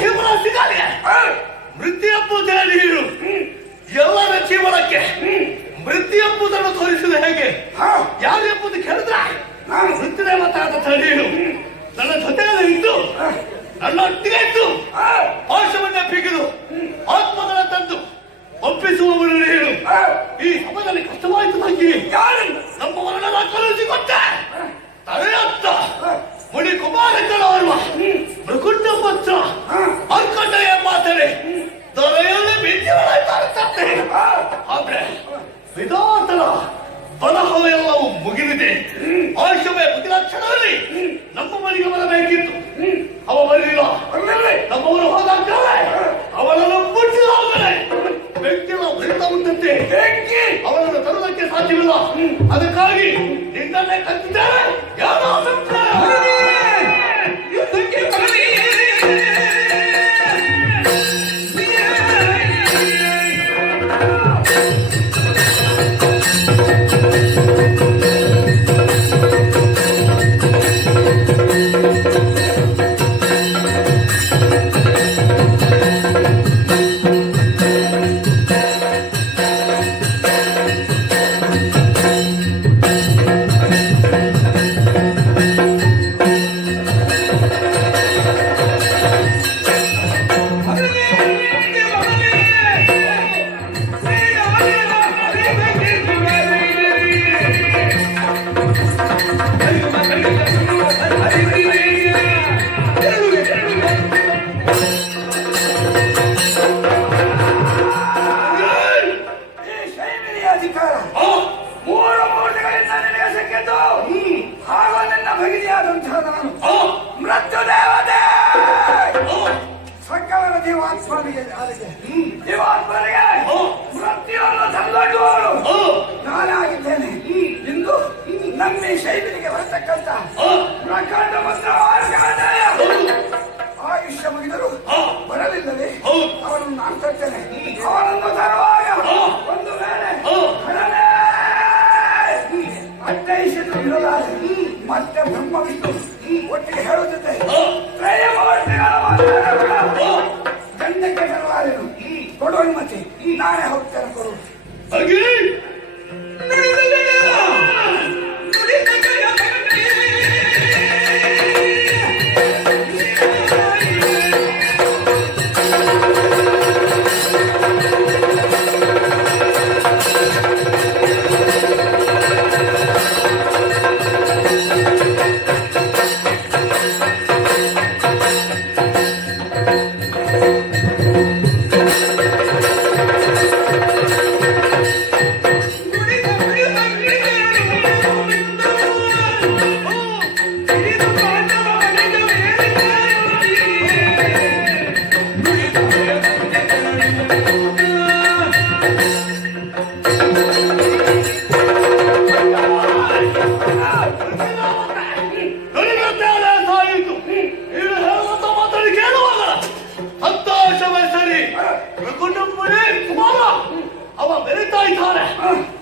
ಜೀವನ ಸಿಗಲಿ ಮೃತ್ಯೆಂಬುದೇ ನೀರು ಎಲ್ಲರ ಜೀವನಕ್ಕೆ ಮೃತ್ಯೆಂಬುದನ್ನು ತೋರಿಸುವುದು ಹೇಗೆ ಯಾರೆಂಬುದು ಕೇಳಿದ್ರೆ ನಾನು ಮೃತ್ಯುದೇವತಾದ ನೀರು ನನ್ನ ಜೊತೆಯಲ್ಲಿ ಇದ್ದು ನನ್ನೊಟ್ಟಿಗೆ ಇದ್ದು ಪಾಶವನ್ನೇ ಬಿಗಿದು ಆತ್ಮಗಳ ತಂದು ಒಪ್ಪಿಸುವವರು ನೀರು. ಈ ಸಮಯದಲ್ಲಿ ಕಷ್ಟವಾಯಿತು ತಂಗಿ, ನಮ್ಮವರನ್ನೆಲ್ಲ ಕಳುಹಿಸಿಕೊಟ್ಟೆ. ತಲೆಯತ್ತ ಮುಡಿ ಕುಮಾರಗಳವರುವ ಮೃಕುಂಡ ಪತ್ರ ಅರ್ಕಂಡೆಯ ಮಾತರೆ ದೊರೆಯಲ್ಲಿ ಬೀಜಗಳಾಗುತ್ತದೆ. ಆದ್ರೆ ವಿಧಾತನ ಬರಹವೆಲ್ಲವೂ ಮುಗಿದಿದೆ. ಆಯುಷ್ಯವೇ ಮುಗಿದ ಕ್ಷಣದಲ್ಲಿ ನಮ್ಮ ಮನೆಗೆ ಬರಬೇಕಿತ್ತು. ಅವ ಬರಲಿಲ್ಲ. ನಮ್ಮವರು ಹೋದಾಗ ಅವನನ್ನು ಮುಟ್ಟಿದಾಗಲೇ ಬೆಂಕಿನ ಭರಿತ ಉಂಟಂತೆ ಅವನನ್ನು ತರುವುದಕ್ಕೆ ಸಾಧ್ಯವಿಲ್ಲ. ಅದಕ್ಕಾಗಿ ನಿನ್ನನ್ನೇ ಕತ್ತಿದ್ದೇವೆ. ಯಾರೋ ನಾನಾಗಿದ್ದೇನೆ. ಇಂದು ನಮ್ಮ ಶೈಲಿಗೆ ಬರತಕ್ಕಂತ ಆಯುಷ್ಯ ಮುಗಿದರು ಬರಲಿಲ್ಲವೇ ಅವನನ್ನು ನಾನು ತರ್ತೇನೆ. ಅವನನ್ನು ತರುವಾಗ ಒಂದು ವೇಳೆ ಅಟ್ಟೈಸಿದ್ರು ಇರಲಾರೆ ಮತ್ತೆ ಬ್ರಹ್ಮ ವಿಷ್ಣು ಒಟ್ಟಿಗೆ ಹೇಳುತ್ತದೆ ಗಂಡಕ್ಕೆ ತರಲಾರೆನು ಕೊಡು ಅನುಮತಿ. ನಾನೇ ಹೋಗ್ತೇನೆ ಕೊಡು.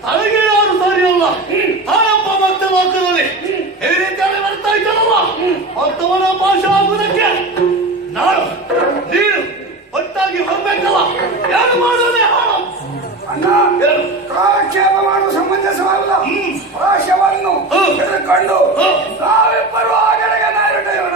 ತನಗೆ ಯಾರು ಸರಿಯಲ್ಲ. ತಾನಪ್ಪ ಭಕ್ತ ಲೋಕದಲ್ಲಿ ಈ ರೀತಿಯಲ್ಲಿ ಬರ್ತಾ ಇದ್ದಾರಲ್ಲ, ಭಕ್ತವನ ಪಾಶ ಆಗುವುದಕ್ಕೆ ನಾನು ನೀನು ಒಟ್ಟಾಗಿ ಹೋಗ್ಬೇಕಲ್ಲ. ಯಾರು ಮಾಡೋದೇ ಹಾಳು ಕಾಲಕ್ಷೇಪ ಮಾಡುವ ಸಮಂಜಸವಲ್ಲ. ಪಾಶವನ್ನು ಹಿಡಿದುಕೊಂಡು ನಾವಿಬ್ಬರು ಆಗಡೆಗೆ ನಡೆಯೋಣ.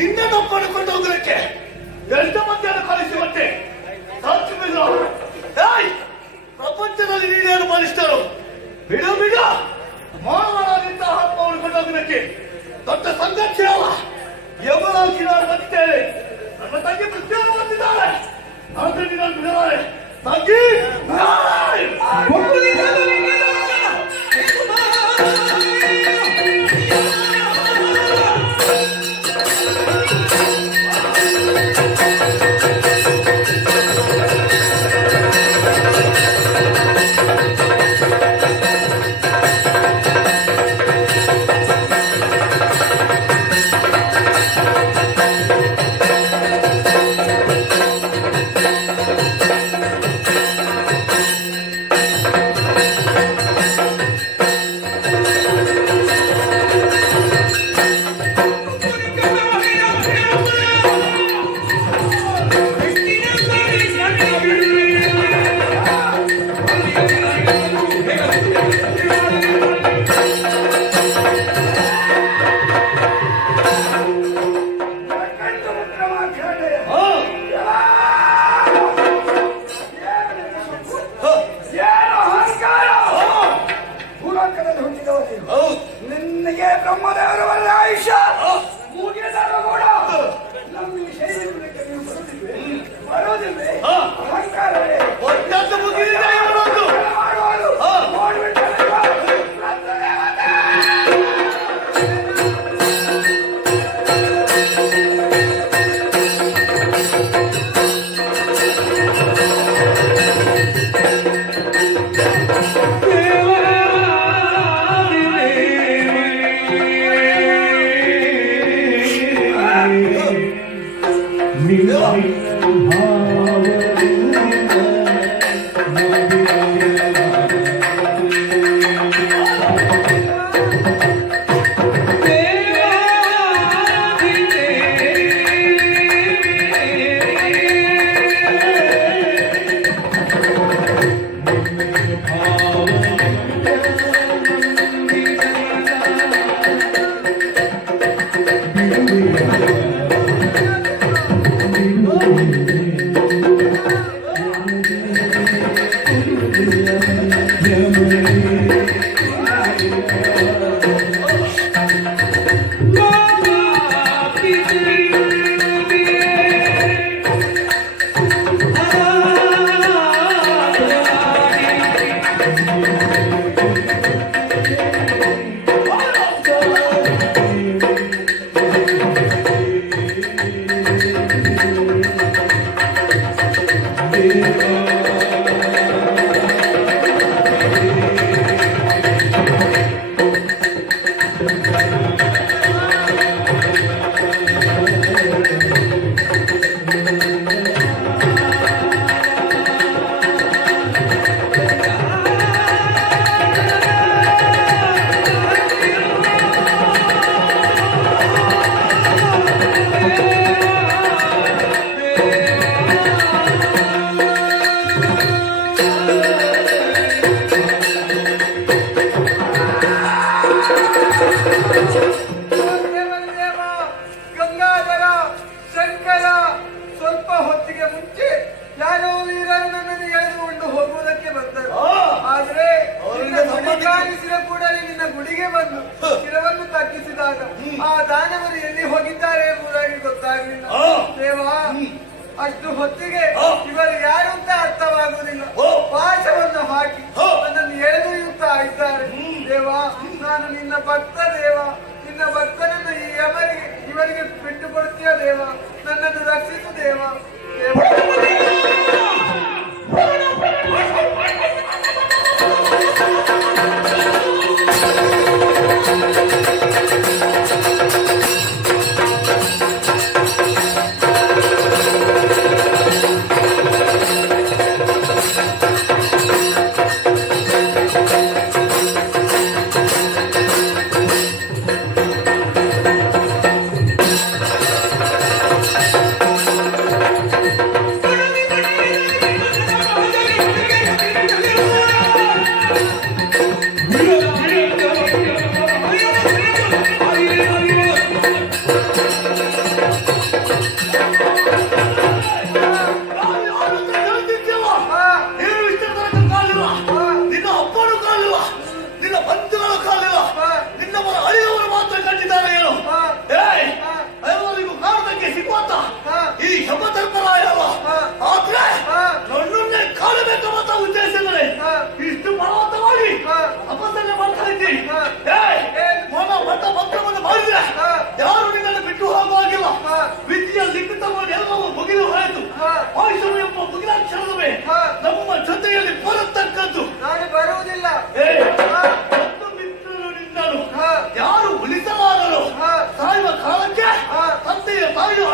ನಿನ್ನ ತಪ್ಪನ್ನು ಕೊಂಡು ಹೋಗಲಿಕ್ಕೆ ಎಷ್ಟು ಮಂದಿಯನ್ನು ಕಳಿಸುವಂತೆ ಸಾಧ್ಯವಿಲ್ಲ. ಪ್ರಪಂಚದಲ್ಲಿ ನೀನೇನು ಬಲಿಷ್ಠರು ಬಿಡು ಬಿಡು. ಮಾನವನಾಗಿದ್ದ ಆತ್ಮವನ್ನು ಕೊಂಡೋಗಲಿಕ್ಕೆ ದೊಡ್ಡ ಸಂಘರ್ಷ ಅಲ್ಲ. ಯಮರಾಜಿ ನಾನು ಬಂದಿದ್ದೇನೆ. ನನ್ನ ತಂಗಿ ಮೃತ್ಯು ಬಂದಿದ್ದಾಳೆ. ಆದರೆ ನಾನು ಬಿಡಲಾರೆ ತಂಗಿ. ನಿನಗೆ ಬ್ರಹ್ಮದೇವರು ಒಳ್ಳೆ ಆಯುಷ್ಯ ಮುಗಿದರೂ ಕೂಡ ನಮಗೆ ಶೈಲಿಗೆ ನೀವು ಬರೋದಿಲ್ವೇ? ಅಹಂಕಾರವೇ ಒಟ್ಟಂತ ಮುಗಿದಿದೆ ಇವನೊಂದು. ಗಂಗಾಧರ ಶಂಕರ ಸ್ವಲ್ಪ ಹೊತ್ತಿಗೆ ಮುಂಚೆ ಯಾರೋ ವೀರರು ನನ್ನನ್ನು ಎಳೆದುಕೊಂಡು ಹೋಗುವುದಕ್ಕೆ ಬಂದರು. ಆದ್ರೆ ಕಾಣಿಸಿದ ಕೂಡಲೇ ನಿನ್ನ ಗುಡಿಗೆ ಬಂದು ಶಿರವನ್ನು ತಗ್ಗಿಸಿದಾಗ ಆ ದಾನವರು ಎಲ್ಲಿ ಹೋಗಿದ್ದಾರೆ ಎಂಬುದಾಗಿ ಗೊತ್ತಾಗಲಿಲ್ಲ. ದೇವಾ, ಅಷ್ಟು ಹೊತ್ತಿಗೆ ಇವರು ಯಾರು ಅಂತ ಅರ್ಥವಾಗುವುದಿಲ್ಲ. ಪಾಶವನ್ನು ಹಾಕಿ ನನ್ನನ್ನು ಎಳೆದೊಯ್ಯುತ್ತಾ ಇದ್ದಾರೆ. ದೇವಾ, ನಾನು ನಿನ್ನ ಭಕ್ತ ದೇವ. ನಿನ್ನ ಭಕ್ತನನ್ನು ಈ ಇವರಿಗೆ ಬಿಟ್ಟು ಕೊಡ್ತೀಯ ದೇವ. ನನ್ನನ್ನು ರಕ್ಷಿಸು ದೇವ. ಮುಗಿದ ಕ್ಷಣವೇ ಹಾ. ನಮ್ಮ ಜೊತೆಯಲ್ಲಿ ಬರತಕ್ಕದ್ದು. ನಾನು ಬರುವುದಿಲ್ಲ. ಏ, ಹಾ. ಒಂದು ಮಿತ್ರನು ನಿನ್ನನು ಹಾ. ಯಾರು ಉಳಿಸಲಾರರು. ಹಾ. ಸಾಯುವ ಕಾಲಕ್ಕೆ ಹಾ. ತಂದೆಯ ತಾಯಿಯ